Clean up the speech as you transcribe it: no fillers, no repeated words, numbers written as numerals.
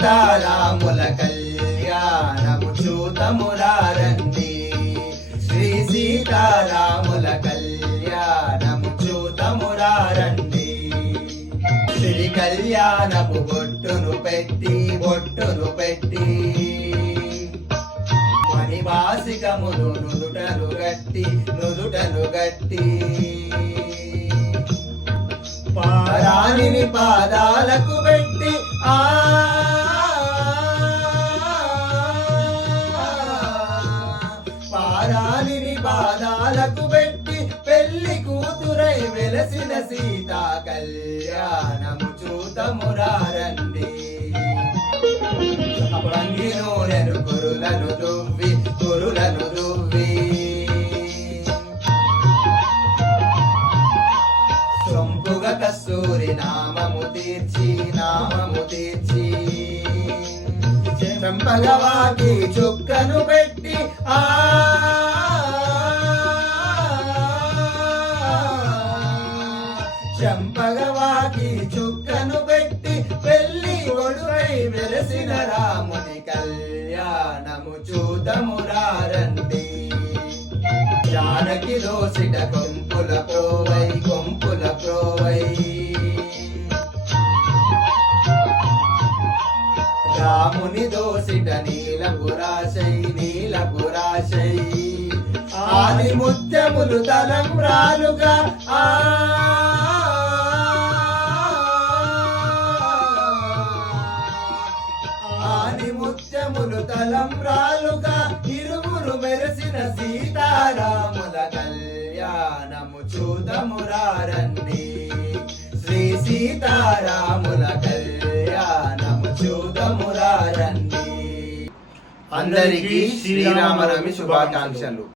సీతారాముల కళ్యాణము చూతమురారండి. శ్రీ సీతారాముల కళ్యాణము చూతమురారండి. శ్రీ కళ్యాణపు బొట్టును పెట్టి మణివాసికమును నుదుటను గట్టి పారాణిని పాదాలకు పెట్టి పారాణిని పాదాలకు పెట్టి పెళ్లి కూతురై వెలసిన సీతా కళ్యాణము చూతమురారండి. పంగి నూనెను కురులను దువ్వి సొంపుగా కస్తూరి నామము తీర్చి చెంపగవాకి చుక్కను పెట్టి చెంపగవాకి చుక్కను పెట్టి పెళ్లి ఒడువై వెలసిన రాముని కళ్యాణము చూతమురారండి. జానకి దోసిట కొంపుల ప్రోవై రాముని దోసిట నీలపురాశై ఆని ముత్యములు తలంబ్రాలుగా ఆని ముత్యములు తలంబ్రాలుగా ఇరువురు మెరసిన సీతారాముల కళ్యాణము చూతమురారండి. శ్రీ సీతారాముల కళ్యాణము చూతమురారండి. అందరికీ శ్రీరామనవమి శుభాకాంక్షలు.